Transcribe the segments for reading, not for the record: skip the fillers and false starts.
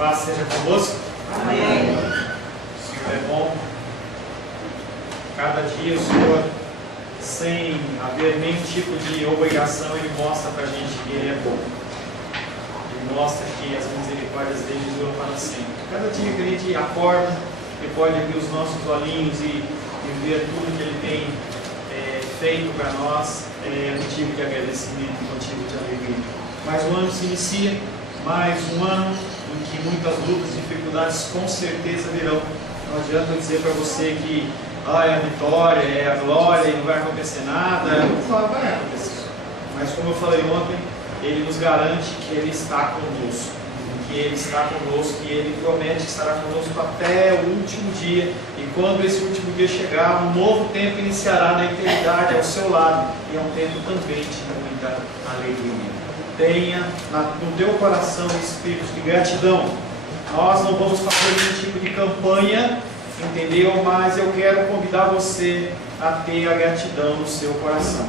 paz seja convosco. Amém. O Senhor é bom. Cada dia o Senhor, sem haver nenhum tipo de obrigação, Ele mostra para a gente que Ele é bom. Ele mostra que as misericórdias dele duram para sempre. Cada dia que a gente acorda e pode abrir os nossos olhinhos e ver tudo que Ele tem feito para nós, é motivo de agradecimento e motivo de alegria. Mas o ano se inicia, mais um ano em que muitas lutas e dificuldades com certeza virão. Não adianta eu dizer para você que é a vitória, é a glória e não vai acontecer nada. Não vai acontecer. Mas como eu falei ontem, Ele nos garante que Ele está conosco. Que Ele está conosco, que Ele promete que estará conosco até o último dia. E quando esse último dia chegar, um novo tempo iniciará na eternidade ao seu lado. E é um tempo também de muita alegria. Tenha no teu coração espírito de gratidão. Nós não vamos fazer nenhum tipo de campanha, entendeu? Mas eu quero convidar você a ter a gratidão no seu coração.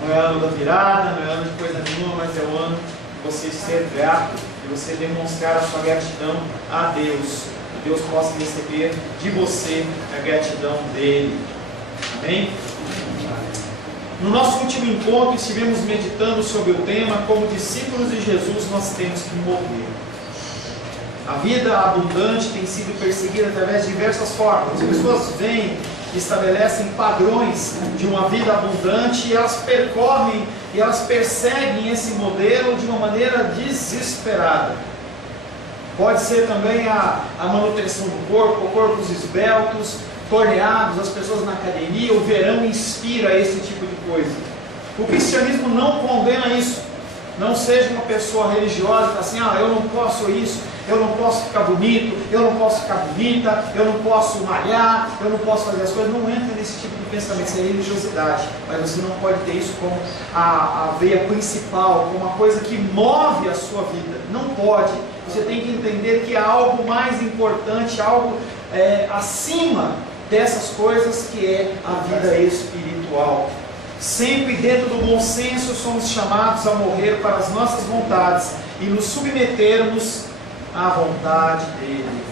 Não é ano da virada, não é ano de coisa nenhuma, mas é o ano de você ser grato e você demonstrar a sua gratidão a Deus. Que Deus possa receber de você a gratidão dele. Amém? No nosso último encontro estivemos meditando sobre o tema: como discípulos de Jesus nós temos que morrer. A vida abundante tem sido perseguida através de diversas formas. As pessoas vêm e estabelecem padrões de uma vida abundante e elas percorrem e elas perseguem esse modelo de uma maneira desesperada. Pode ser também a manutenção do corpo, corpos esbeltos, torneados, as pessoas na academia. O verão inspira esse tipo de coisa. O cristianismo não condena isso. Não seja uma pessoa religiosa que está assim: eu não posso isso, eu não posso ficar bonito, eu não posso ficar bonita, eu não posso malhar, eu não posso fazer as coisas. Não entra nesse tipo de pensamento, isso é religiosidade. Mas você não pode ter isso como a veia principal, como uma coisa que move a sua vida. Não pode. Você tem que entender que há algo mais importante, algo acima dessas coisas, que é a vida espiritual. Sempre dentro do bom senso somos chamados a morrer para as nossas vontades e nos submetermos à vontade dele.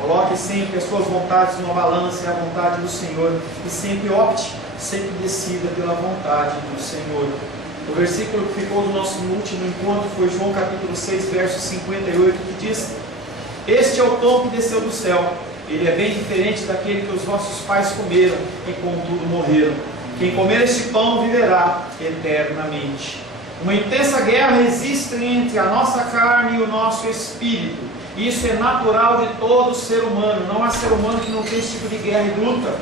Coloque sempre as suas vontades numa balança e a vontade do Senhor, e sempre opte, sempre decida pela vontade do Senhor. O versículo que ficou do nosso último encontro foi João capítulo 6, verso 58, que diz: este é o pão que desceu do céu. Ele é bem diferente daquele que os vossos pais comeram e contudo morreram. Quem comer este pão viverá eternamente. Uma intensa guerra existe entre a nossa carne e o nosso espírito. Isso é natural de todo ser humano. Não há ser humano que não tenha esse tipo de guerra e luta.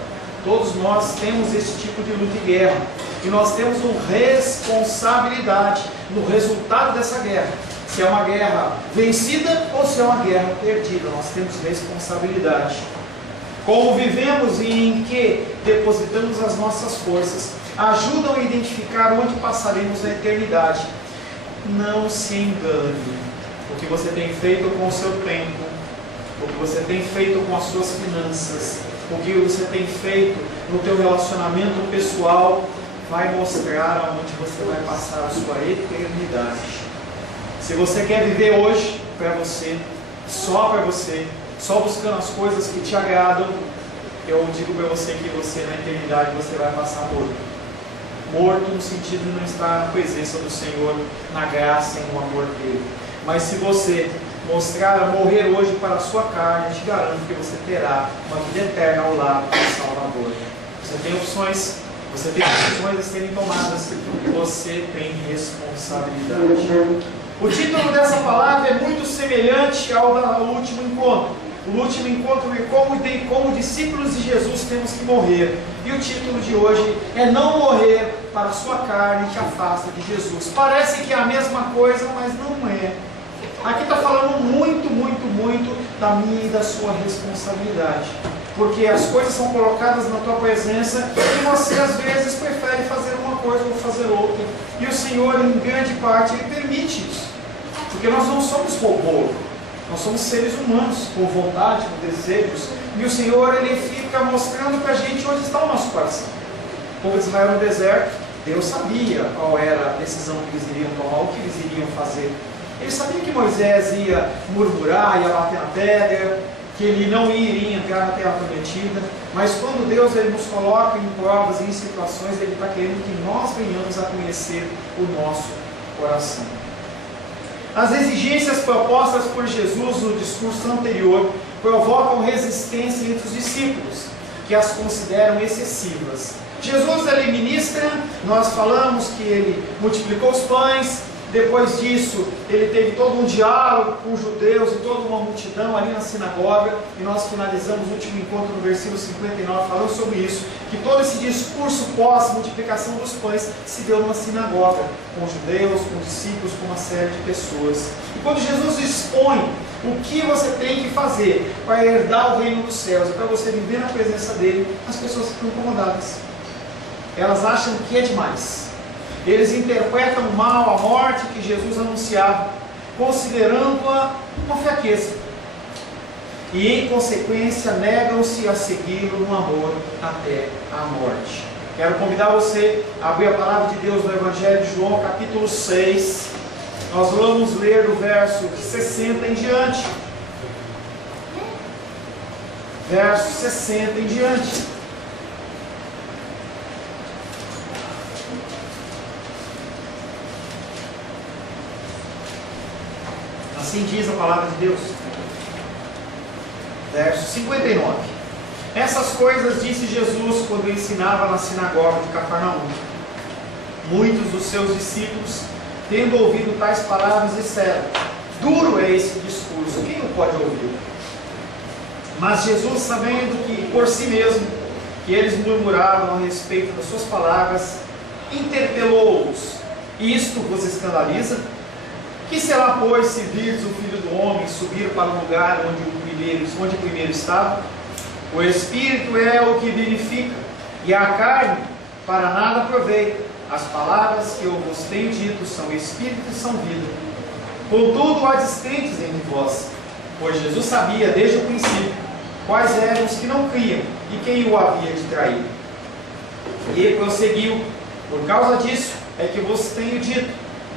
Todos nós temos esse tipo de luta e guerra. E nós temos uma responsabilidade no resultado dessa guerra. Se é uma guerra vencida ou se é uma guerra perdida. Nós temos responsabilidade. Como vivemos e em que depositamos as nossas forças ajudam a identificar onde passaremos a eternidade. Não se engane. O que você tem feito com o seu tempo, o que você tem feito com as suas finanças, o que você tem feito no teu relacionamento pessoal, vai mostrar aonde você vai passar a sua eternidade. Se você quer viver hoje para você, só buscando as coisas que te agradam, eu digo para você que você na eternidade você vai passar morto. Morto no sentido de não estar na presença do Senhor, na graça e no amor dele. Mas se você mostrar a morrer hoje para a sua carne, eu te garanto que você terá uma vida eterna ao lado do Salvador. Você tem opções, você tem decisões a serem tomadas, você tem responsabilidade. O título dessa palavra é muito semelhante ao do último encontro. O último encontro é como discípulos de Jesus temos que morrer. E o título de hoje é não morrer para a sua carne que afasta de Jesus. Parece que é a mesma coisa, mas não é. Aqui está falando muito da minha e da sua responsabilidade. Porque as coisas são colocadas na tua presença e você às vezes prefere fazer uma coisa ou fazer outra. E o Senhor, em grande parte, Ele permite isso. Porque nós não somos robô. Nós somos seres humanos, com vontade, com desejos. E o Senhor, Ele fica mostrando para a gente onde está o nosso coração. O povo de Israel no deserto, Deus sabia qual era a decisão que eles iriam tomar, o que eles iriam fazer. Ele sabia que Moisés ia murmurar, ia bater na pedra, que ele não iria entrar na terra prometida, mas quando Deus ele nos coloca em provas e em situações, Ele está querendo que nós venhamos a conhecer o nosso coração. As exigências propostas por Jesus no discurso anterior provocam resistência entre os discípulos, que as consideram excessivas. Jesus ele ministra, nós falamos que ele multiplicou os pães, depois disso ele teve todo um diálogo com os judeus e toda uma multidão ali na sinagoga, e nós finalizamos o último encontro no versículo 59 falando sobre isso, que todo esse discurso pós-multiplicação dos pães se deu numa sinagoga, com os judeus, com os discípulos, com uma série de pessoas. E quando Jesus expõe o que você tem que fazer para herdar o reino dos céus e para você viver na presença dele, as pessoas ficam incomodadas. Elas acham que é demais. Eles interpretam mal a morte que Jesus anunciava, considerando-a uma fraqueza. E em consequência negam-se a segui-lo no amor até a morte. Quero convidar você a abrir a palavra de Deus no Evangelho de João, capítulo 6. Nós vamos ler do verso 60 em diante. Verso 60 em diante. Assim diz a palavra de Deus. Verso 59. Essas coisas disse Jesus quando ensinava na sinagoga de Cafarnaum. Muitos dos seus discípulos, tendo ouvido tais palavras, disseram: duro é esse discurso, quem o pode ouvir? Mas Jesus, sabendo que por si mesmo, que eles murmuravam a respeito das suas palavras, interpelou-os: isto vos escandaliza? Que será, pois, se virdes o Filho do Homem subir para o lugar onde primeiro estava? O Espírito é o que vivifica, e a carne para nada aproveita. As palavras que eu vos tenho dito são Espírito e são vida. Contudo, há descrentes entre vós, pois Jesus sabia desde o princípio quais eram os que não criam e quem o havia de trair. E prosseguiu: por causa disso é que vos tenho dito,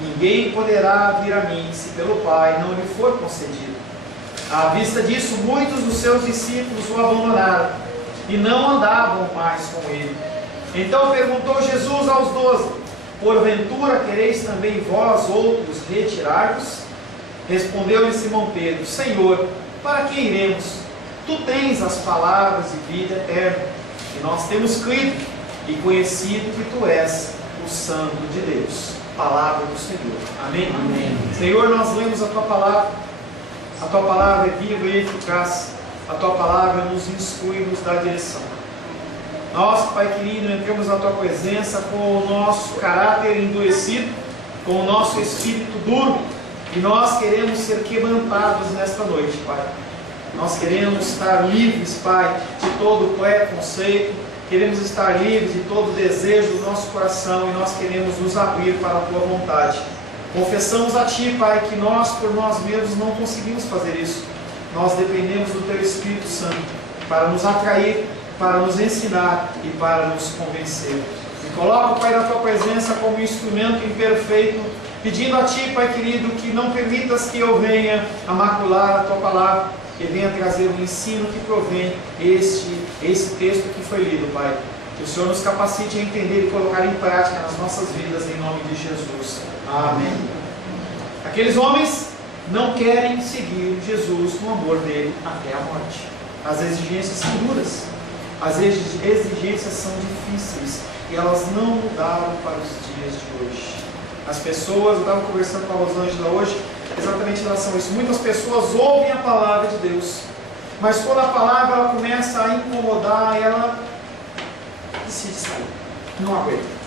ninguém poderá vir a mim se pelo Pai não lhe for concedido. À vista disso, muitos dos seus discípulos o abandonaram e não andavam mais com ele. Então perguntou Jesus aos 12: porventura quereis também vós outros retirar-vos? Respondeu-lhe Simão Pedro: Senhor, para que iremos? Tu tens as palavras de vida eterna, e nós temos crido e conhecido que tu és o Santo de Deus. Palavra do Senhor. Amém? Amém. Senhor, nós lemos a Tua Palavra. A Tua Palavra é viva e eficaz. A Tua Palavra nos instrui e nos dá direção. Nós, Pai querido, entramos na Tua presença com o nosso caráter endurecido, com o nosso espírito duro, e nós queremos ser quebrantados nesta noite, Pai. Nós queremos estar livres, Pai, de todo preconceito. Queremos estar livres de todo desejo do nosso coração e nós queremos nos abrir para a Tua vontade. Confessamos a Ti, Pai, que nós por nós mesmos não conseguimos fazer isso. Nós dependemos do Teu Espírito Santo para nos atrair, para nos ensinar e para nos convencer. Me coloco, Pai, na Tua presença como instrumento imperfeito, pedindo a Ti, Pai querido, que não permitas que eu venha a macular a Tua Palavra, que venha trazer o ensino que provém esse texto que foi lido, Pai. Que o Senhor nos capacite a entender e colocar em prática nas nossas vidas, em nome de Jesus. Amém. Aqueles homens não querem seguir Jesus no amor dele até a morte. As exigências são duras, as exigências são difíceis e elas não mudaram para os dias de hoje. As pessoas, eu estava conversando com a Rosângela hoje, exatamente em relação a isso. Muitas pessoas ouvem a palavra de Deus, mas quando a palavra ela começa a incomodar, ela decide sair, não aguenta.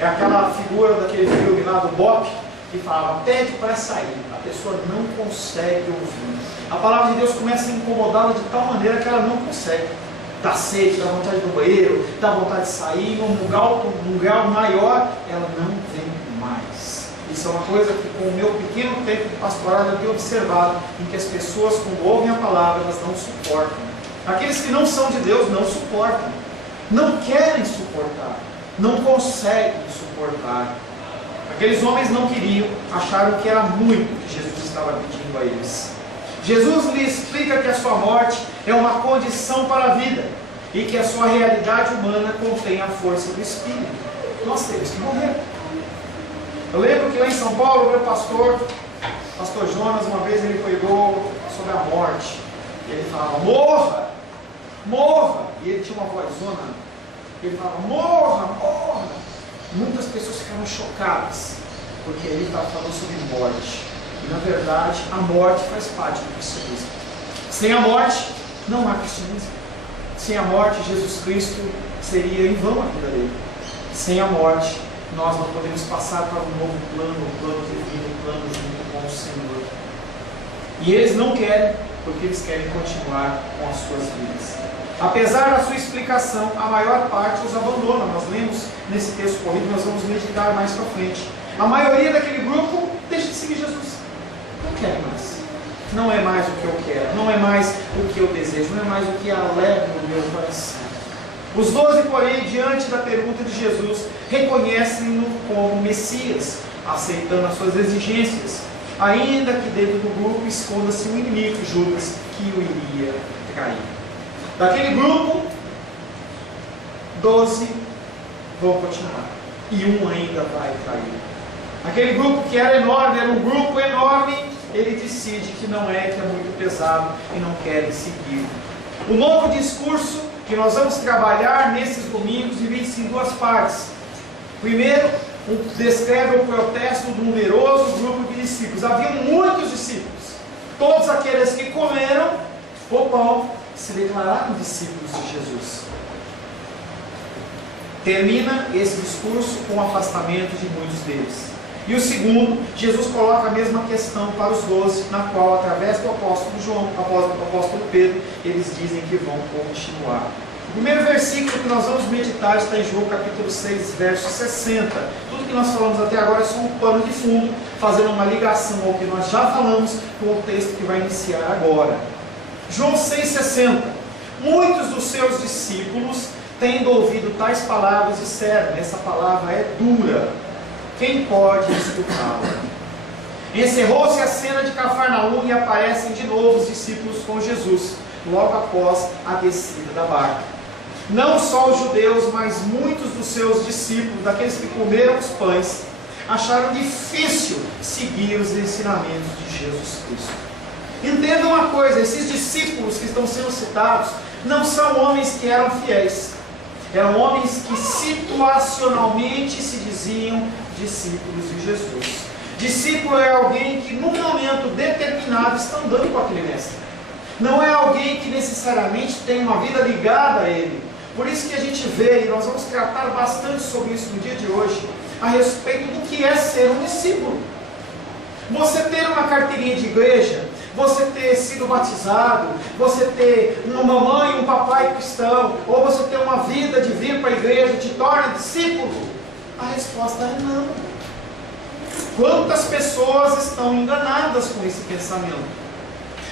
É aquela figura daquele filme lá do Bop, que falava: pede para sair, a pessoa não consegue ouvir. A palavra de Deus começa a incomodá-la de tal maneira que ela não consegue. Dá sede, dá vontade do banheiro, dá vontade de sair, num grau maior, ela não vem mais. Isso é uma coisa que com o meu pequeno tempo de pastorado eu tenho observado, em que as pessoas, quando ouvem a palavra, elas não suportam. Aqueles que não são de Deus não suportam, não querem suportar, não conseguem suportar. Aqueles homens não queriam, acharam que era muito que Jesus estava pedindo a eles. Jesus lhe explica que a sua morte é uma condição para a vida e que a sua realidade humana contém a força do Espírito. Nós temos que morrer. Eu lembro que lá em São Paulo, o meu pastor Jonas, uma vez ele pregou sobre a morte. E ele falava, morra, morra. E ele tinha uma vozona. Ele falava, morra, morra. Muitas pessoas ficaram chocadas, porque ele estava falando sobre morte. E na verdade, a morte faz parte do cristianismo. Sem a morte, não há cristianismo. Sem a morte, Jesus Cristo seria em vão a vida dele. Sem a morte, nós não podemos passar para um novo plano, um plano de vida, um plano junto com o Senhor. E eles não querem, porque eles querem continuar com as suas vidas. Apesar da sua explicação, a maior parte os abandona. Nós lemos nesse texto corrido, nós vamos meditar mais para frente. A maioria daquele grupo deixa de seguir Jesus. Não quer mais. Não é mais o que eu quero, não é mais o que eu desejo, não é mais o que alegra o meu coração. Os 12, porém, diante da pergunta de Jesus, reconhecem-no como Messias, aceitando as suas exigências, ainda que dentro do grupo esconda-se um inimigo, Judas, que o iria trair. Daquele grupo, 12 vão continuar, e um ainda vai trair. Aquele grupo que era enorme, era um grupo enorme, ele decide que não é, que é muito pesado e não querem seguir. O novo discurso que nós vamos trabalhar nesses domingos divide-se em duas partes. Primeiro, descreve o protesto do numeroso grupo de discípulos. Havia muitos discípulos. Todos aqueles que comeram o pão se declararam discípulos de Jesus. Termina esse discurso com o afastamento de muitos deles. E o segundo, Jesus coloca a mesma questão para os 12, na qual, através do apóstolo João, do apóstolo Pedro, eles dizem que vão continuar. O primeiro versículo que nós vamos meditar está em João capítulo 6, verso 60. Tudo que nós falamos até agora é só um pano de fundo, fazendo uma ligação ao que nós já falamos com o texto que vai iniciar agora. João 6,60. Muitos dos seus discípulos, tendo ouvido tais palavras, disseram, essa palavra é dura, quem pode escutá-la? Encerrou-se a cena de Cafarnaum e aparecem de novo os discípulos com Jesus, logo após a descida da barca. Não só os judeus, mas muitos dos seus discípulos, daqueles que comeram os pães, acharam difícil seguir os ensinamentos de Jesus Cristo. Entenda uma coisa, esses discípulos que estão sendo citados não são homens que eram fiéis. Eram homens que situacionalmente se diziam discípulos de Jesus. Discípulo é alguém que num momento determinado está andando com aquele mestre. Não é alguém que necessariamente tem uma vida ligada a ele. Por isso que a gente vê, e nós vamos tratar bastante sobre isso no dia de hoje, a respeito do que é ser um discípulo. Você ter uma carteirinha de igreja, você ter sido batizado, você ter uma mamãe e um papai cristão, ou você ter uma vida de vir para a igreja, te torna discípulo? A resposta é não. Quantas pessoas estão enganadas com esse pensamento?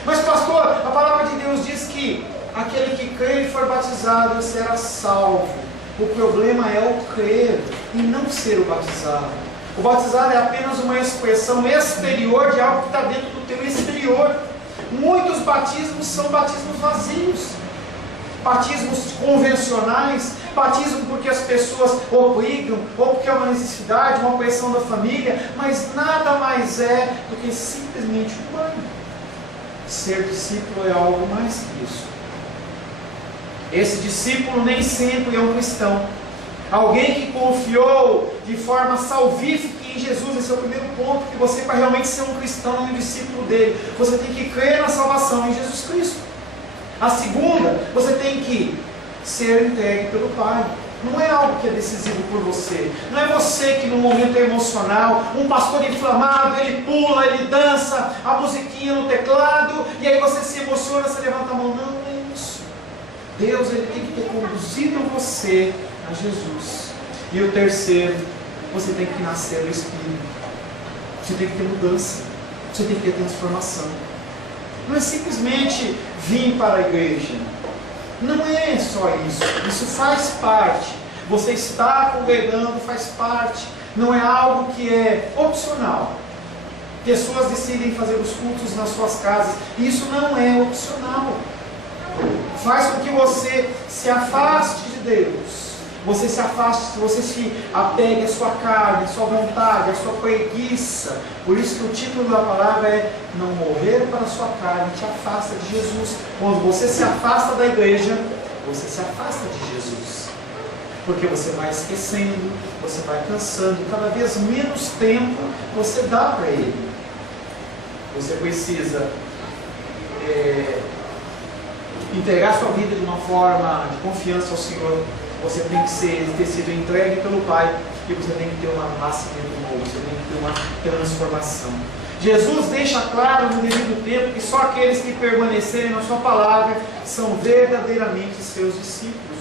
Mas pastor, a palavra de Deus diz que aquele que crê e for batizado será salvo. O problema é o crer e não ser o batizado. O batizado é apenas uma expressão exterior de algo que está dentro do teu exterior. Muitos batismos são batismos vazios, batismos convencionais, batismo porque as pessoas obrigam, ou porque é uma necessidade, uma pressão da família, mas nada mais é do que simplesmente humano. Ser discípulo é algo mais que isso. Esse discípulo nem sempre é um cristão. Alguém que confiou de forma salvífica em Jesus. Esse é o primeiro ponto, que você, para realmente ser um cristão e um discípulo dele, você tem que crer na salvação em Jesus Cristo. A segunda, você tem que ser entregue pelo Pai. Não é algo que é decisivo por você. Não é você que no momento emocional, um pastor inflamado, ele pula, ele dança, a musiquinha no teclado, e aí você se emociona, você levanta a mão. Não é isso. Deus, ele tem que ter conduzido você a Jesus. E o terceiro, você tem que nascer no Espírito. Você tem que ter mudança. Você tem que ter transformação. Não é simplesmente vir para a igreja. Não é só isso. Isso faz parte. Você está congregando, faz parte. não é algo que é opcional. Pessoas decidem fazer os cultos nas suas casas. Isso não é opcional. Faz com que você se afaste de Deus. Você se afaste, você se apegue à sua carne, à sua vontade, à sua preguiça. Por isso que o título da palavra é não morrer para a sua carne, te afasta de Jesus. Quando você se afasta da igreja, você se afasta de Jesus. Porque você vai esquecendo, você vai cansando, cada vez menos tempo você dá para Ele. Você precisa entregar sua vida de uma forma de confiança ao Senhor. Você tem que ter sido entregue pelo Pai, e você tem que ter um nascimento novo, você tem que ter uma transformação. Jesus deixa claro no devido tempo que só aqueles que permanecerem na sua palavra são verdadeiramente seus discípulos.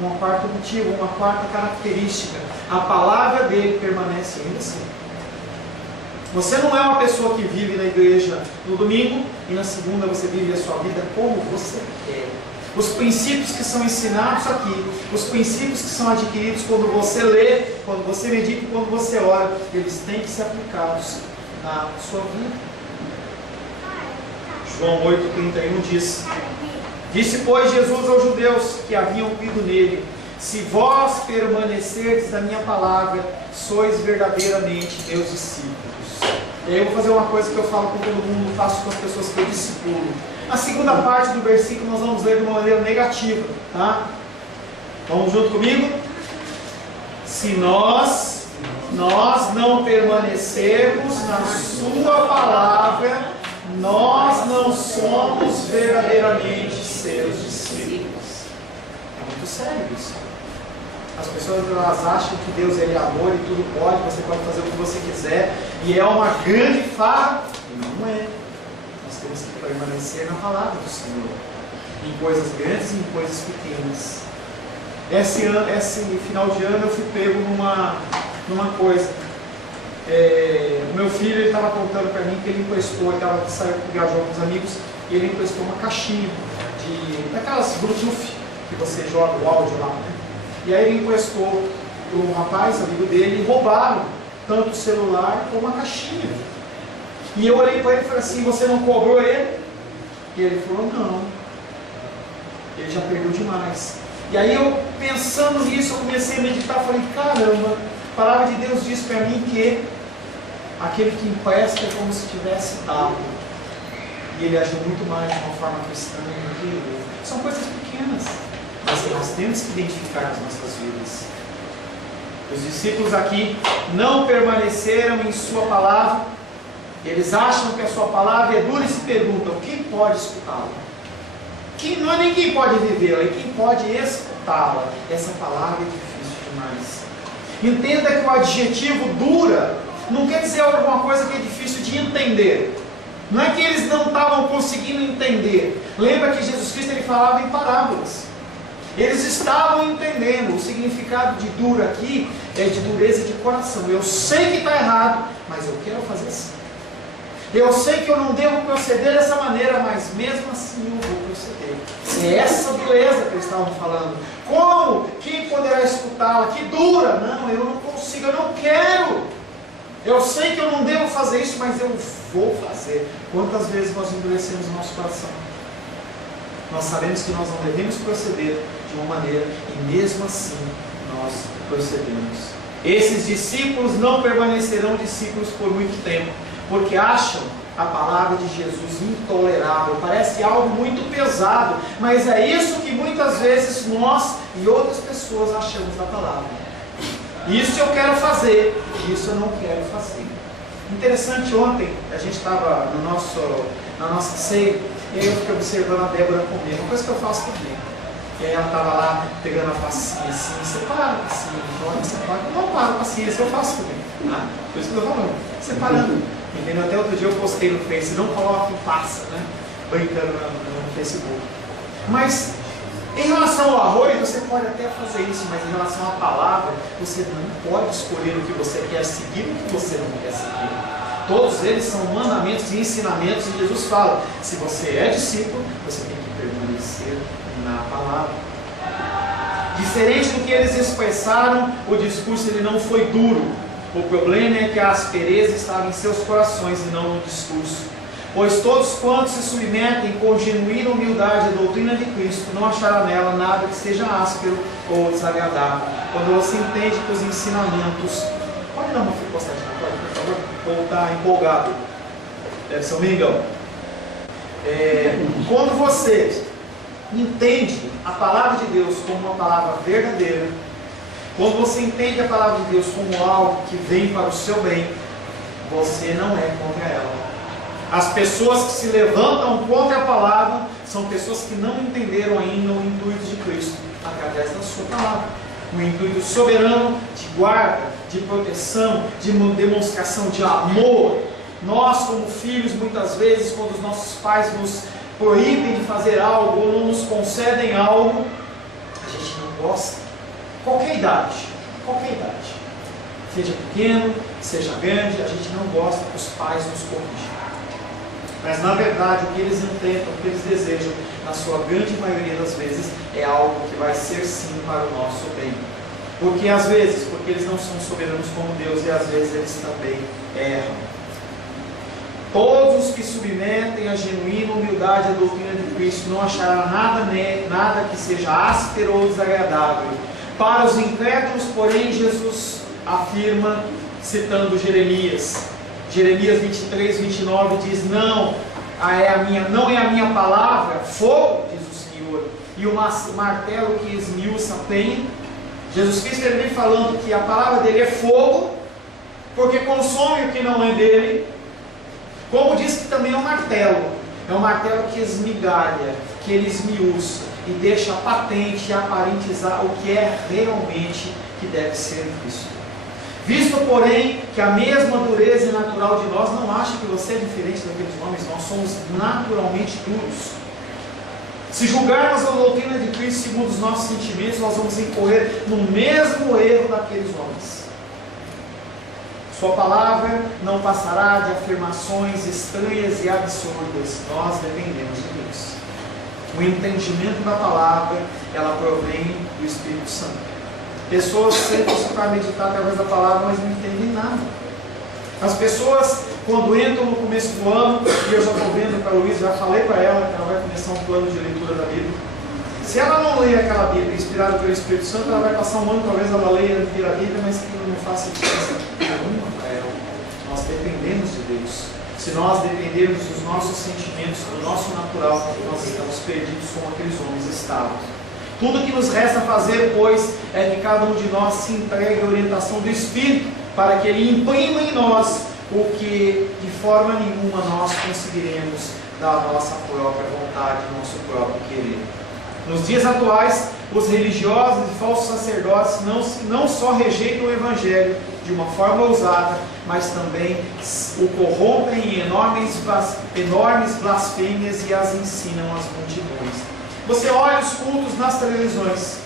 Um quarto motivo, uma quarta característica: a palavra dele permanece em você. Você não é uma pessoa que vive na igreja no domingo e na segunda você vive a sua vida como você quer. Os princípios que são ensinados aqui, os princípios que são adquiridos quando você lê, quando você medita e quando você ora, eles têm que ser aplicados na sua vida. João 8,31 diz: Disse, pois, Jesus aos judeus que haviam crido nele: se vós permanecerdes na minha palavra, sois verdadeiramente meus discípulos. E aí eu vou fazer uma coisa que eu falo com todo mundo, faço com as pessoas que eu discipulo. A segunda parte do versículo nós vamos ler de uma maneira negativa, tá? Vamos junto comigo? Se nós não permanecermos na sua palavra, nós não somos verdadeiramente seus discípulos. É muito sério isso. As pessoas elas acham que Deus ele é amor e tudo pode, você pode fazer o que você quiser, e é uma grande farra. Não é. Nós temos que permanecer na palavra do Senhor, em coisas grandes e em coisas pequenas. Esse final de ano eu fui pego numa coisa. O meu filho estava contando para mim que ele emprestou, viajou com os amigos, e ele emprestou uma caixinha daquelas Bluetooth que você joga o áudio lá, né? E aí ele emprestou para um rapaz, amigo dele, e roubaram tanto o celular como a caixinha. E eu olhei para ele e falei assim: você não cobrou ele? E ele falou: não, ele já perdeu demais. E aí eu, pensando nisso, eu comecei a meditar, falei: caramba, a palavra de Deus diz para mim que aquele que empresta é como se tivesse dado. E ele agiu muito mais de uma forma cristã do que eu. São coisas pequenas, mas que nós temos que identificar nas nossas vidas. Os discípulos aqui não permaneceram em sua palavra. Eles acham que a sua palavra é dura e se perguntam: quem pode escutá-la? Não é nem quem pode vivê-la, é quem pode escutá-la. Essa palavra é difícil demais. Entenda que o adjetivo dura não quer dizer alguma coisa que é difícil de entender. Não é que eles não estavam conseguindo entender. Lembra que Jesus Cristo ele falava em parábolas. Eles estavam entendendo. O significado de dura aqui é de dureza de coração. Eu sei que está errado, mas eu quero fazer assim. Eu sei que eu não devo proceder dessa maneira, mas mesmo assim eu vou proceder. É essa dureza que eles estavam falando. Como? Quem poderá escutá-la? Que dura? Não, eu não consigo, eu não quero. Eu sei que eu não devo fazer isso, mas eu vou fazer. Quantas vezes nós endurecemos o nosso coração? Nós sabemos que nós não devemos proceder de uma maneira e mesmo assim nós procedemos. Esses discípulos não permanecerão discípulos por muito tempo, porque acham a palavra de Jesus intolerável. Parece algo muito pesado, mas é isso que muitas vezes nós e outras pessoas achamos da palavra. Isso eu quero fazer, isso eu não quero fazer. Interessante, ontem a gente estava na nossa ceia, e aí eu fiquei observando a Débora comer, uma coisa que eu faço também. E aí ela estava lá pegando a passinha assim: separa a passinha, eu não paro a passinha, isso eu faço também. Tá? Por isso que eu estou falando, separando. Entendeu? Até outro dia eu postei no Face: não coloque passa, né? Brincando no Facebook. Mas em relação ao arroz, você pode até fazer isso, mas em relação à palavra, você não pode escolher o que você quer seguir e o que você não quer seguir. Todos eles são mandamentos e ensinamentos, e Jesus fala: se você é discípulo, você tem que permanecer na palavra. Diferente do que eles expressaram, o discurso ele não foi duro. O problema é que a aspereza estava em seus corações e não no discurso. Pois todos quantos se submetem com genuína humildade à doutrina de Cristo, não achará nela nada que seja áspero ou desagradável. Quando você entende que os ensinamentos... Pode dar uma postagem na porta, por favor? Ou está empolgado? Deve ser um mingão. Quando você entende a palavra de Deus como uma palavra verdadeira, quando você entende a palavra de Deus como algo que vem para o seu bem, você não é contra ela. As pessoas que se levantam contra a palavra são pessoas que não entenderam ainda o intuito de Cristo através da sua palavra. O intuito soberano de guarda, de proteção, de demonstração de amor. Nós, como filhos, muitas vezes, quando os nossos pais nos proíbem de fazer algo ou não nos concedem algo, a gente não gosta. Qualquer idade, seja pequeno, seja grande, a gente não gosta que os pais nos corrijam. Mas na verdade o que eles intentam, o que eles desejam, na sua grande maioria das vezes, é algo que vai ser sim para o nosso bem. Porque às vezes, porque eles não são soberanos como Deus, e às vezes eles também erram. Todos os que submetem a genuína humildade à doutrina de Cristo não achará nada que seja áspero ou desagradável. Para os incrédulos, porém, Jesus afirma, citando Jeremias 23, 29, diz: não é a minha palavra, fogo, diz o Senhor, e o martelo que esmiuça a penha. Jesus Cristo ele vem falando que a palavra dele é fogo, porque consome o que não é dele, como diz que também é um martelo que esmigalha, que ele esmiuça e deixa patente e aparentizar o que é realmente que deve ser visto. Visto, porém, que a mesma dureza natural de nós, não acha que você é diferente daqueles homens, nós somos naturalmente duros. Se julgarmos a doutrina de Cristo segundo os nossos sentimentos, nós vamos incorrer no mesmo erro daqueles homens. Sua palavra não passará de afirmações estranhas e absurdas. Nós dependemos de Deus. O entendimento da palavra, ela provém do Espírito Santo. Pessoas sentam para meditar através da palavra, mas não entendem nada. As pessoas, quando entram no começo do ano, e eu já estou vendo para a Luísa, já falei para ela que ela vai começar um plano de leitura da Bíblia. Se ela não ler aquela Bíblia inspirada pelo Espírito Santo, ela vai passar um ano, talvez ela leia a Bíblia, mas que não faça diferença nenhuma para ela. Nós dependemos de Deus. Se nós dependermos dos nossos sentimentos, do nosso natural, nós estamos perdidos como aqueles homens estavam. Tudo que nos resta fazer, pois, é que cada um de nós se entregue à orientação do Espírito, para que Ele imprima em nós o que de forma nenhuma nós conseguiremos da nossa própria vontade, do nosso próprio querer. Nos dias atuais, os religiosos e falsos sacerdotes não só rejeitam o Evangelho de uma forma ousada, mas também o corrompem em enormes blasfêmias e as ensinam às multidões. Você olha os cultos nas televisões,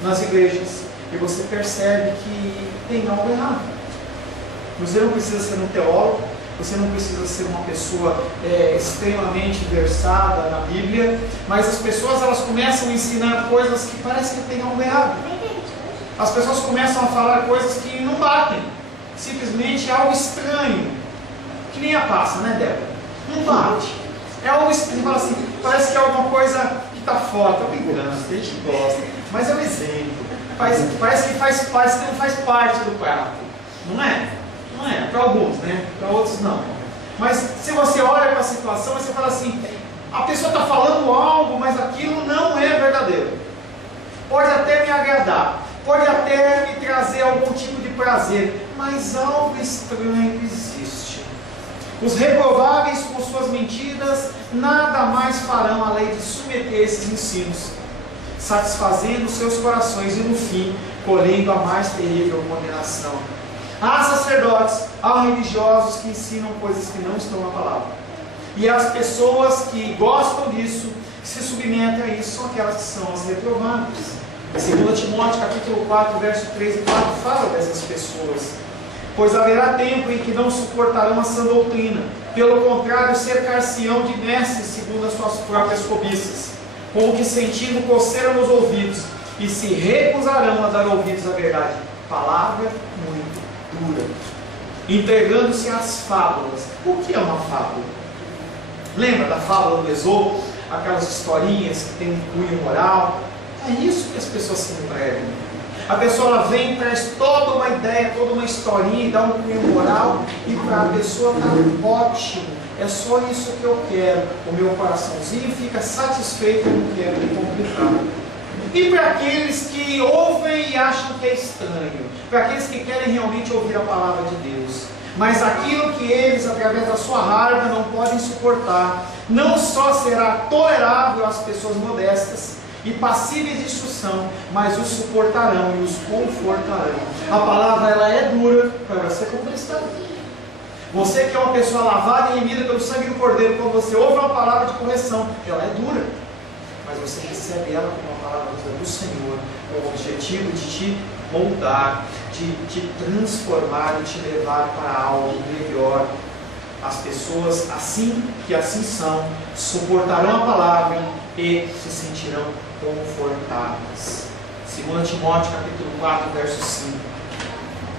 nas igrejas, e você percebe que tem algo errado. Você não precisa ser um teólogo, você não precisa ser uma pessoa extremamente versada na Bíblia, mas as pessoas elas começam a ensinar coisas que parece que tem algo errado. As pessoas começam a falar coisas que não batem, simplesmente é algo estranho, que nem a passa, né, Débora? Não bate. É algo estranho, fala assim, parece que é alguma coisa que está fora, está brincando, a gente gosta, mas é um exemplo. Parece que não faz parte do prato, não é? Não é, para alguns, né? Para outros não. Mas se você olha para a situação, você fala assim, a pessoa está falando algo, mas aquilo não é verdadeiro. Pode até me agradar, pode até me trazer algum tipo de prazer, mas algo estranho existe. Os reprováveis com suas mentiras nada mais farão além de submeter esses ensinos, satisfazendo seus corações e no fim colhendo a mais terrível condenação. Há sacerdotes, há religiosos que ensinam coisas que não estão na palavra. E as pessoas que gostam disso, que se submetem a isso, são aquelas que são as reprováveis. 2 Timóteo capítulo 4, verso 3 e 4 fala dessas pessoas. Pois haverá tempo em que não suportarão a sã doutrina, pelo contrário, cercar-se-ão de mestres segundo as suas próprias cobiças, com o que sentindo coceira nos ouvidos, e se recusarão a dar ouvidos à verdade. Palavra muito dura. Entregando-se às fábulas. O que é uma fábula? Lembra da fábula do Esopo? Aquelas historinhas que tem um cunho moral? É isso que as pessoas se entregam. A pessoa ela vem, traz toda uma ideia, toda uma historinha e dá um cunho moral, e para a pessoa está ótimo, é só isso que eu quero. O meu coraçãozinho fica satisfeito, eu não quero me complicar. E para aqueles que ouvem e acham que é estranho, para aqueles que querem realmente ouvir a palavra de Deus, mas aquilo que eles, através da sua raiva, não podem suportar, não só será tolerável às pessoas modestas e passíveis de instrução, mas os suportarão e os confortarão. A palavra ela é dura para você como cristão. Você que é uma pessoa lavada e remida pelo sangue do Cordeiro, quando você ouve uma palavra de correção, ela é dura, mas você recebe ela como uma palavra do Senhor, com o objetivo de te moldar, de te transformar e te levar para algo melhor. As pessoas assim que assim são, suportarão a palavra e se sentirão confortáveis. 2 Timóteo capítulo 4, verso 5.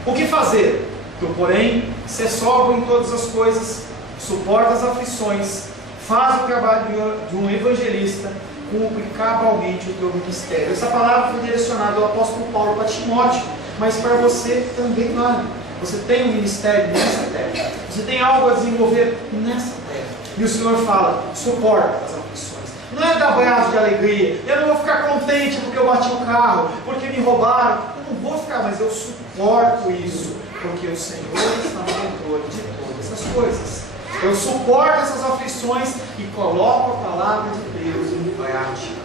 O que fazer? Tu, porém, se sóbrio em todas as coisas, suporta as aflições, faz o trabalho de um evangelista, cumpre cabalmente o teu ministério. Essa palavra foi direcionada ao apóstolo Paulo para Timóteo, mas para você também vale. Você tem um ministério nessa terra, você tem algo a desenvolver nessa terra, e o Senhor fala, suporta as aflições. Não é dar braço de alegria, eu não vou ficar contente porque eu bati o carro, porque me roubaram, eu não vou ficar, mas eu suporto isso, porque o Senhor está no controle de todas as coisas. Eu suporto essas aflições e coloco a palavra de Deus em prática.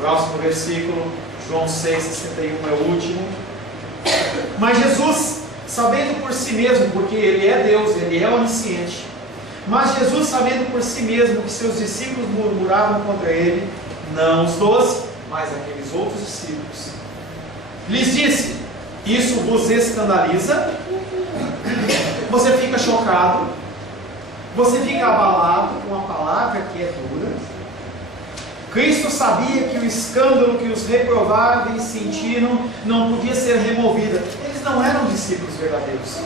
Próximo versículo, João 6,61 é o último. Mas Jesus, sabendo por si mesmo, porque Ele é Deus, Ele é onisciente, mas Jesus, sabendo por si mesmo que seus discípulos murmuravam contra Ele, não os 12, mas aqueles outros discípulos, lhes disse, isso vos escandaliza? Você fica chocado? Você fica abalado com a palavra que é dura? Cristo sabia que o escândalo que os reprováveis sentiram não podia ser removido. Eles não eram discípulos verdadeiros.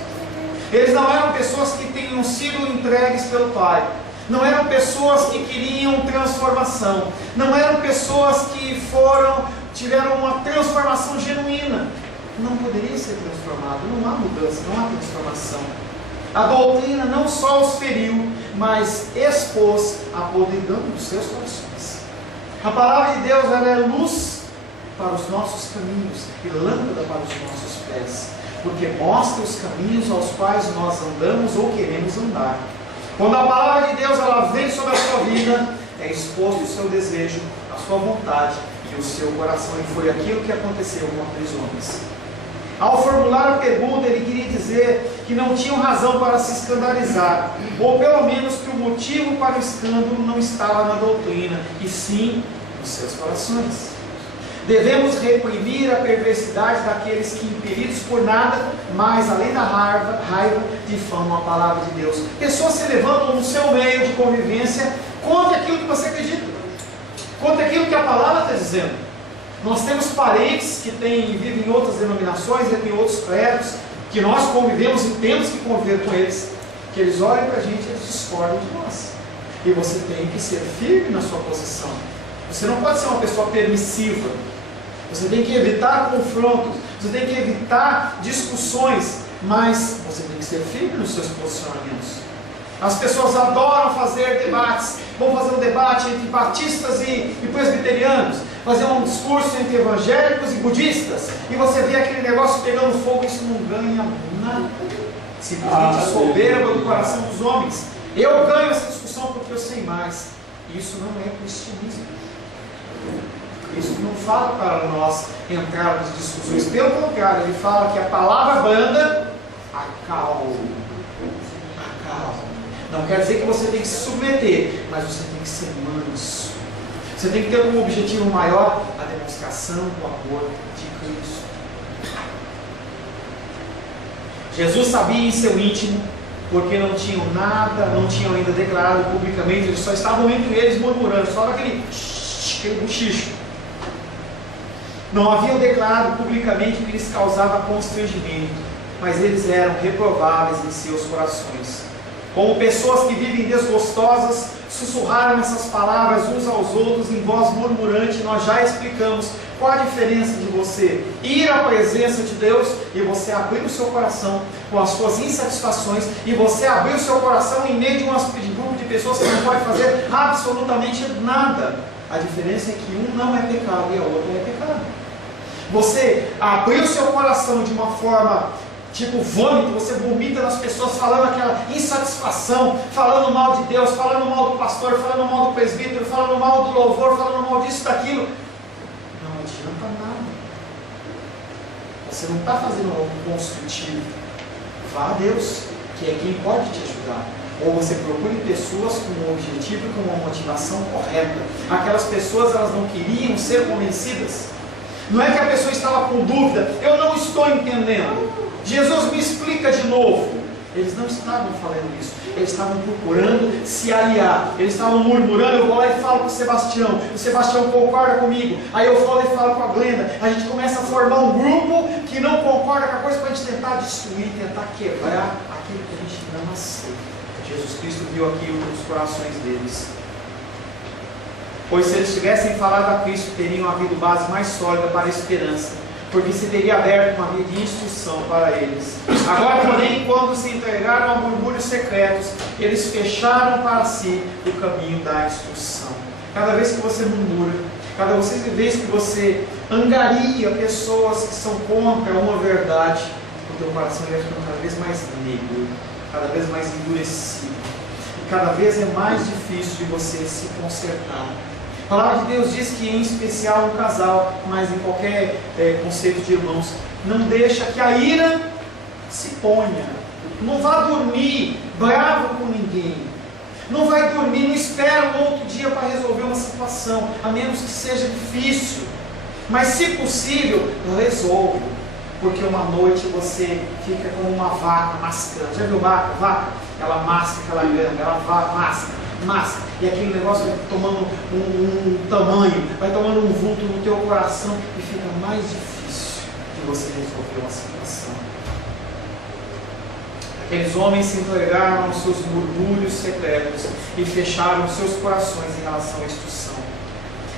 Eles não eram pessoas que tenham sido entregues pelo Pai. Não eram pessoas que queriam transformação. Não eram pessoas que tiveram uma transformação genuína. Não poderia ser transformado. Não há mudança, não há transformação. A doutrina não só os feriu, mas expôs a podridão dos seus corações. A palavra de Deus ela é luz para os nossos caminhos e lâmpada para os nossos pés, porque mostra os caminhos aos quais nós andamos ou queremos andar. Quando a palavra de Deus ela vem sobre a sua vida, é exposto o seu desejo, a sua vontade e o seu coração, e foi aquilo que aconteceu com aqueles homens. Ao formular a pergunta, ele queria dizer que não tinham razão para se escandalizar, ou pelo menos que o motivo para o escândalo não estava na doutrina, e sim nos seus corações. Devemos reprimir a perversidade daqueles que, impelidos por nada, mais além da raiva, difamam a palavra de Deus. Pessoas se levantam no seu meio de convivência contra aquilo que você acredita, contra aquilo que a palavra está dizendo. Nós temos parentes que vivem em outras denominações, em outros credos, que nós convivemos e temos que conviver com eles, que eles olham para a gente e eles discordam de nós. E você tem que ser firme na sua posição. Você não pode ser uma pessoa permissiva. Você tem que evitar confrontos, você tem que evitar discussões, mas você tem que ser firme nos seus posicionamentos. As pessoas adoram fazer debates. Vão fazer um debate entre batistas e presbiterianos, fazer um discurso entre evangélicos e budistas, e você vê aquele negócio pegando fogo, isso não ganha nada. Simplesmente soberba do coração dos homens. Eu ganho essa discussão porque eu sei mais. Isso não é cristianismo. Cristo não fala para nós entrarmos em discussões, pelo contrário, ele fala que a palavra branda acalma. Não quer dizer que você tem que se submeter, mas você tem que ser manso. Você tem que ter como objetivo maior a demonstração do amor de Cristo. Jesus sabia em seu íntimo, porque não tinham nada, não tinham ainda declarado publicamente, eles só estavam entre eles murmurando, só aquele buchicho. Não haviam declarado publicamente que lhes causava constrangimento, mas eles eram reprováveis em seus corações. Como pessoas que vivem desgostosas, sussurraram essas palavras uns aos outros em voz murmurante. Nós já explicamos qual a diferença de você ir à presença de Deus e você abrir o seu coração com as suas insatisfações, e você abrir o seu coração em meio de um grupo de pessoas que não pode fazer absolutamente nada. A diferença é que um não é pecado e a outra é pecado. Você abrir o seu coração de uma forma tipo vômito, você vomita nas pessoas, falando aquela insatisfação, falando mal de Deus, falando mal do pastor, falando mal do presbítero, falando mal do louvor, falando mal disso, daquilo. Não adianta nada. Você não está fazendo algo construtivo. Vá a Deus, que é quem pode te ajudar. Ou você procure pessoas com um objetivo e com uma motivação correta. Aquelas pessoas, elas não queriam ser convencidas. Não é que a pessoa estava com dúvida, eu não estou entendendo, Jesus me explica de novo. Eles não estavam falando isso, eles estavam procurando se aliar, eles estavam murmurando. Eu vou lá e falo com o Sebastião concorda comigo, aí eu vou lá e falo com a Glenda, a gente começa a formar um grupo que não concorda com a coisa para a gente tentar destruir, tentar quebrar aquilo que a gente não aceita. Jesus Cristo viu aqui os corações deles. Pois se eles tivessem falado a Cristo, teriam havido base mais sólida para a esperança, porque se teria aberto uma via de instrução para eles. Agora, porém, quando se entregaram a murmúrios secretos, eles fecharam para si o caminho da instrução. Cada vez que você murmura, cada vez que você angaria pessoas que são contra uma verdade, o teu coração vai ficando cada vez mais negro, cada vez mais endurecido, e cada vez é mais difícil de você se consertar. A palavra de Deus diz que, em especial um casal, mas em qualquer conceito de irmãos, não deixa que a ira se ponha. Não vá dormir bravo com ninguém. Não vai dormir, não espera um outro dia para resolver uma situação, a menos que seja difícil. Mas, se possível, resolve. Porque uma noite você fica como uma vaca mascando. Já viu vaca? Vaca? Ela masca aquela grama, ela masca, e aquele negócio vai tomando um tamanho, vai tomando um vulto no teu coração, e fica mais difícil de você resolver uma situação. Aqueles homens se entregaram aos seus murmúrios secretos e fecharam seus corações em relação à instrução.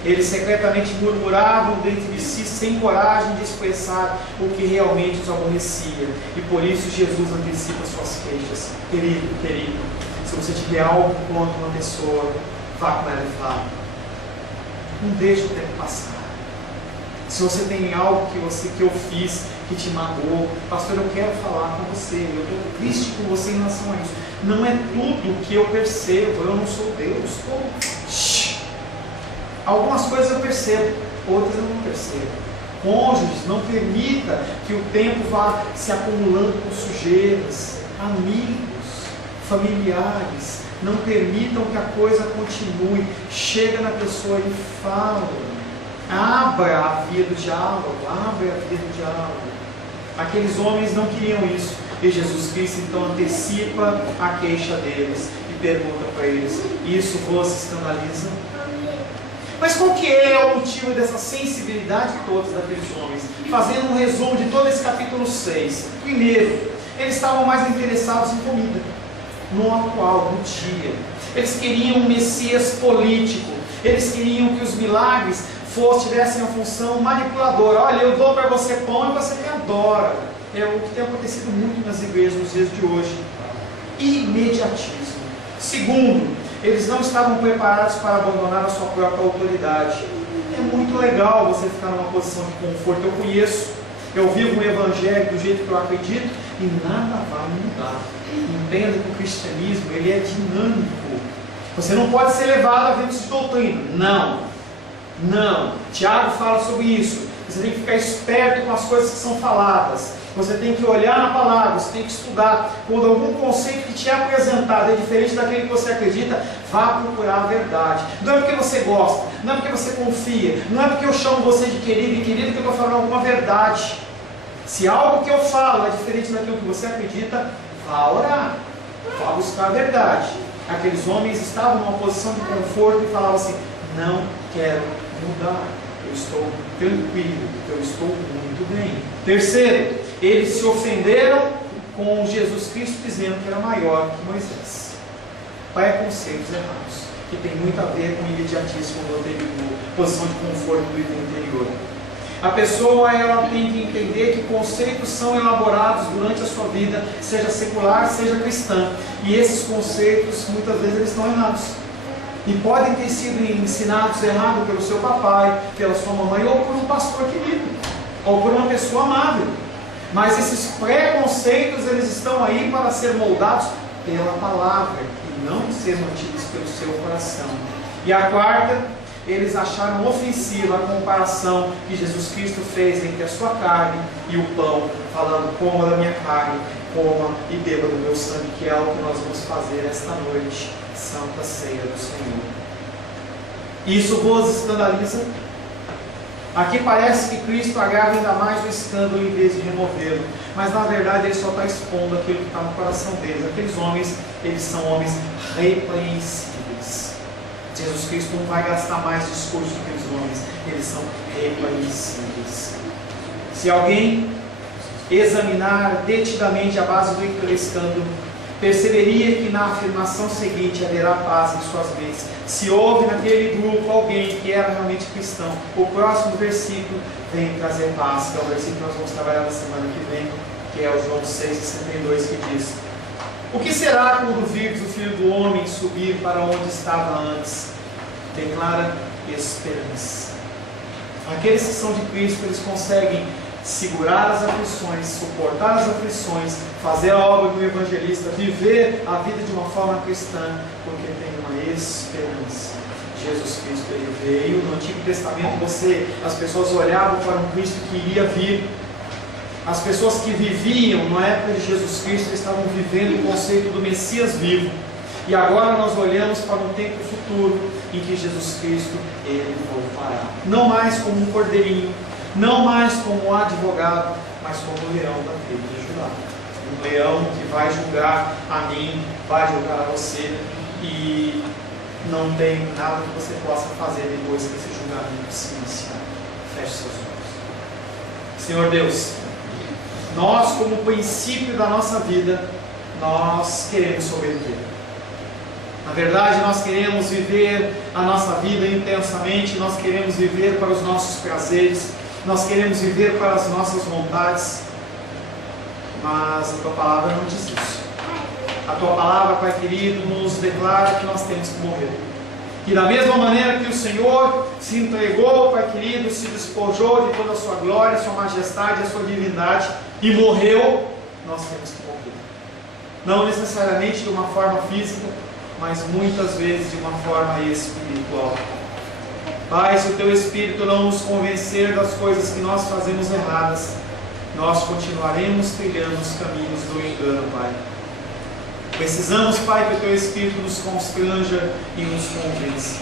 Eles secretamente murmuravam dentro de si, sem coragem de expressar o que realmente os aborrecia, e por isso Jesus antecipa suas queixas. Querido, se você tiver algo contra uma pessoa, vá com ela e fale. Não deixe o tempo passar. Se você tem algo que eu fiz que te magoou, pastor, eu quero falar com você, eu estou triste com você em relação a isso. Não é tudo que eu percebo, eu não sou Deus. Algumas coisas eu percebo, outras eu não percebo. Cônjuges, não permita que o tempo vá se acumulando com sujeiras. Amigos, familiares, não permitam que a coisa continue. Chega na pessoa e fala. Abra a via do diálogo, Aqueles homens não queriam isso, e Jesus Cristo então antecipa a queixa deles e pergunta para eles: isso vos escandaliza? Mas qual que é o motivo dessa sensibilidade toda daqueles homens? Fazendo um resumo de todo esse capítulo 6. Primeiro, eles estavam mais interessados em comida, no atual, no dia. Eles queriam um Messias político. Eles queriam que os milagres tivessem a função manipuladora. Olha, eu dou para você pão e você me adora. É o que tem acontecido muito nas igrejas nos dias de hoje. Imediatismo. Segundo, eles não estavam preparados para abandonar a sua própria autoridade. É muito legal você ficar numa posição de conforto. Eu conheço, eu vivo o evangelho do jeito que eu acredito e nada vai mudar. Entenda que o cristianismo, ele é dinâmico. Você não pode ser levado a ventos de doutrina. Não. Tiago fala sobre isso. Você tem que ficar esperto com as coisas que são faladas. Você tem que olhar na palavra, você tem que estudar. Quando algum conceito que te é apresentado é diferente daquele que você acredita, vá procurar a verdade. Não é porque você gosta, não é porque você confia, não é porque eu chamo você de querido e querido que eu estou falando alguma verdade. Se algo que eu falo é diferente daquilo que você acredita, vá orar, vá buscar a verdade. Aqueles homens estavam numa posição de conforto e falavam assim: não quero mudar, eu estou tranquilo, eu estou muito bem. Terceiro, eles se ofenderam com Jesus Cristo dizendo que era maior que Moisés. Preconceitos errados, que tem muito a ver com imediatismo, posição de conforto do interior. A pessoa ela tem que entender que conceitos são elaborados durante a sua vida, seja secular, seja cristã. E esses conceitos, muitas vezes, eles estão errados. E podem ter sido ensinados errado pelo seu papai, pela sua mamãe, ou por um pastor querido, ou por uma pessoa amável. Mas esses preconceitos, eles estão aí para ser moldados pela palavra, e não ser mantidos pelo seu coração. E a quarta, eles acharam ofensiva a comparação que Jesus Cristo fez entre a sua carne e o pão, falando: coma da minha carne, coma e beba do meu sangue, que é o que nós vamos fazer esta noite, Santa Ceia do Senhor. Isso vos escandaliza? Aqui parece que Cristo agrava ainda mais o escândalo em vez de removê-lo, mas na verdade ele só está expondo aquilo que está no coração deles. Aqueles homens, eles são homens repreensíveis. Jesus Cristo não vai gastar mais discurso com aqueles homens, eles são repreensíveis. Se alguém examinar detidamente a base do escândalo, perceberia que na afirmação seguinte haverá paz em suas mentes. Se houve naquele grupo alguém que era realmente cristão, o próximo versículo vem trazer paz, que é o versículo que nós vamos trabalhar na semana que vem, que é o João 6,62, que diz: o que será quando virdes o Filho do Homem subir para onde estava antes? Declara esperança. Aqueles que são de Cristo, eles conseguem segurar as aflições, suportar as aflições, fazer a obra do evangelista, viver a vida de uma forma cristã, porque tem uma esperança. Jesus Cristo, ele veio. No Antigo Testamento, as pessoas olhavam para um Cristo que iria vir. As pessoas que viviam na época de Jesus Cristo estavam vivendo o conceito do Messias vivo. E agora nós olhamos para um tempo futuro em que Jesus Cristo, ele voltará. Não mais como um cordeirinho, não mais como um advogado, mas como o leão da tribo de Judá. Um leão que vai julgar a mim, vai julgar a você, e não tem nada que você possa fazer depois que esse julgamento se iniciar. Feche seus olhos. Senhor Deus, nós, como princípio da nossa vida, nós queremos obedecer. Na verdade, nós queremos viver a nossa vida intensamente, nós queremos viver para os nossos prazeres, nós queremos viver para as nossas vontades, mas a Tua Palavra não diz isso. A Tua Palavra, Pai querido, nos declara que nós temos que morrer. Que da mesma maneira que o Senhor se entregou, Pai querido, se despojou de toda a Sua glória, a Sua majestade, a Sua divindade, e morreu, nós temos que morrer. Não necessariamente de uma forma física, mas muitas vezes de uma forma espiritual. Pai, se o Teu Espírito não nos convencer das coisas que nós fazemos erradas, nós continuaremos trilhando os caminhos do engano, Pai. Precisamos, Pai, que o Teu Espírito nos constranja e nos convença.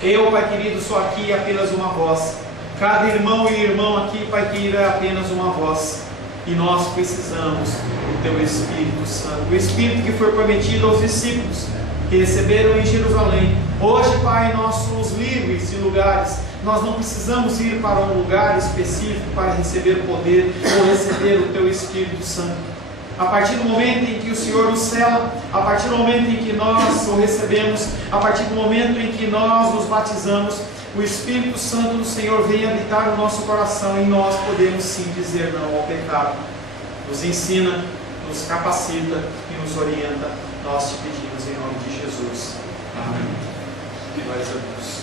Eu, Pai querido, sou aqui apenas uma voz. Cada irmão e irmão aqui, Pai querido, é apenas uma voz. E nós precisamos do Teu Espírito Santo. O Espírito que foi prometido aos discípulos, que receberam em Jerusalém. Hoje, Pai, nós somos livres de lugares. Nós não precisamos ir para um lugar específico para receber o poder ou receber o Teu Espírito Santo. A partir do momento em que o Senhor nos sela, a partir do momento em que nós o recebemos, a partir do momento em que nós nos batizamos, o Espírito Santo do Senhor vem habitar no nosso coração e nós podemos sim dizer não ao pecado. Nos ensina, nos capacita e nos orienta. Nós te pedimos em nome de Jesus. Amém. Glória a Deus.